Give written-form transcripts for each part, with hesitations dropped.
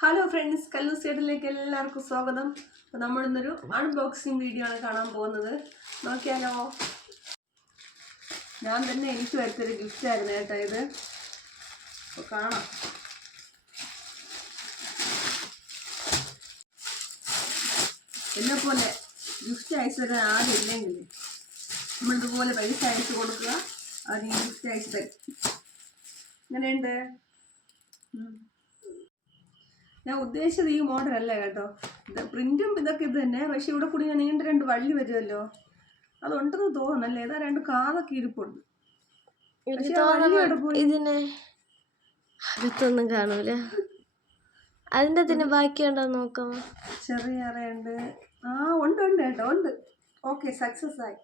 Hello friends, കല്ലൂസേഡിലേക്ക് എല്ലാവർക്കും സ്വാഗതം. അപ്പോൾ നമ്മളിന്നൊരു അൺബോക്സിങ് വീഡിയോ ആണ് കാണാൻ പോകുന്നത്. നോക്കിയാലോ. ഞാൻ തന്നെ എനിക്ക് വരുത്തൊരു ഗിഫ്റ്റ് ആയിരുന്നു കേട്ടോ ഇത്. അപ്പോൾ കാണാം. എന്നെപ്പോലെ ഗിഫ്റ്റ് അയച്ചു തരാൻ ആരും ഇല്ലെങ്കിൽ നമ്മളിതുപോലെ പൈസ അയച്ചു കൊടുക്കുക, ആദ്യം ഗിഫ്റ്റ് അയച്ചു തരും. എങ്ങനെയുണ്ട്? ഞാൻ ഉദ്ദേശിച്ചത് ഈ മോഡൽ അല്ല കേട്ടോ. ഇത് പ്രിന്റും ഇതൊക്കെ ഇത് തന്നെ, പക്ഷെ ഇവിടെ കൂടി ഞാൻ നീണ്ട 2 വള്ളി വരുമല്ലോ, അതുണ്ടെന്ന് തോന്നുന്നല്ലേ. ഏതാ 2 കാതൊക്കെ ഇരിപ്പുണ്ട്. ഇതിനെ അകത്തൊന്നും കാണൂല. അതിന്റെ തന്നെ ബാക്കിയുണ്ടോ നോക്കാം. ചെറിയ അറയുണ്ട്. ഉണ്ട് കേട്ടോ, ഉണ്ട്. ഓക്കെ, സക്സസ് ആയി.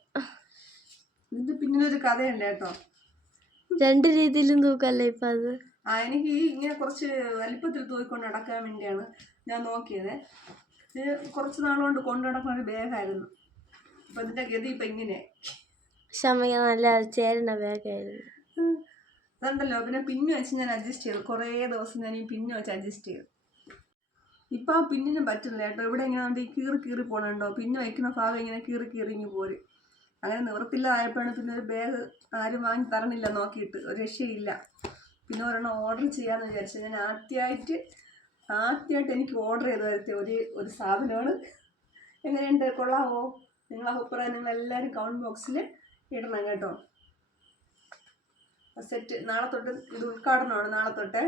ഇതിന്റെ പിന്നിലൊരു കഥയുണ്ട് കേട്ടോ. 2 രീതിയിലും തൂക്കല്ലേ ഇപ്പൊ അത്. എനിക്ക് ഇങ്ങനെ കുറച്ച് വലിപ്പത്തിൽ തൂക്കിക്കൊണ്ട് നടക്കാൻ വേണ്ടിയാണ് ഞാൻ നോക്കിയത്. ഇത് കുറച്ച് നാളുകൊണ്ട് കൊണ്ടു നടക്കുന്ന ഒരു ബാഗായിരുന്നു. അപ്പൊ ഇതിന്റെ ഗതി ഇപ്പൊ ഇങ്ങനെ നല്ല ചേരുന്ന ബാഗായിരുന്നു. അതുണ്ടല്ലോ. പിന്നെ പിന്നു വെച്ച് ഞാൻ അഡ്ജസ്റ്റ് ചെയ്തു. കുറേ ദിവസം ഞാൻ ഈ പിന്നു വെച്ച് അഡ്ജസ്റ്റ് ചെയ്തു. ഇപ്പൊ ആ പിന്നിനും പറ്റില്ല കേട്ടോ. ഇവിടെ ഇങ്ങനെ ഈ കീറി പോണുണ്ടോ, പിന്നെ വയ്ക്കുന്ന ഭാഗം ഇങ്ങനെ കീറി ഇങ്ങ് പോരും. അങ്ങനെ നിവൃത്തില്ലായപ്പോഴാണ് പിന്നെ ഒരു ബാഗ് ആരും വാങ്ങി തരണില്ല നോക്കിയിട്ട്, ഒരു രക്ഷയില്ല. പിന്നെ ഒരെണ്ണം ഓർഡർ ചെയ്യാമെന്ന് വിചാരിച്ചു. ഞാൻ ആദ്യമായിട്ട് എനിക്ക് ഓർഡർ ചെയ്ത് വരുത്തിയ ഒരു സാധനമാണ്. എങ്ങനെയുണ്ട്? കൊള്ളാമോ? നിങ്ങളെ അഭിപ്രായം നിങ്ങളെല്ലാവരും കമൻറ്റ് ബോക്സിൽ ഇടണം കേട്ടോ. സെറ്റ് നാളെ തൊട്ട് ഇത് ഉദ്ഘാടനമാണ്, നാളെ തൊട്ട്.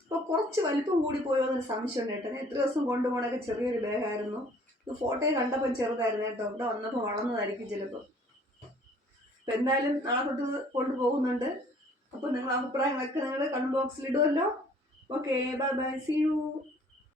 അപ്പോൾ കുറച്ച് വലിപ്പം കൂടി പോയോ എന്നൊരു സംശയം കേട്ടോ. ഞാൻ എത്ര ദിവസം കൊണ്ടുപോകണൊക്കെ ചെറിയൊരു ബാഗായിരുന്നു. ഇത് ഫോട്ടോയിൽ കണ്ടപ്പോൾ ചെറുതായിരുന്നു കേട്ടോ. ഇവിടെ വന്നപ്പോൾ വളർന്നതായിരിക്കും ചിലപ്പോൾ. അപ്പം എന്തായാലും നാളെ തൊട്ട് കൊണ്ടുപോകുന്നുണ്ട്. അപ്പോൾ നിങ്ങളുടെ അഭിപ്രായങ്ങളൊക്കെ നിങ്ങൾ കമൻറ്റ് ബോക്സിൽ ഇടുമല്ലോ. Okay, bye bye, see U.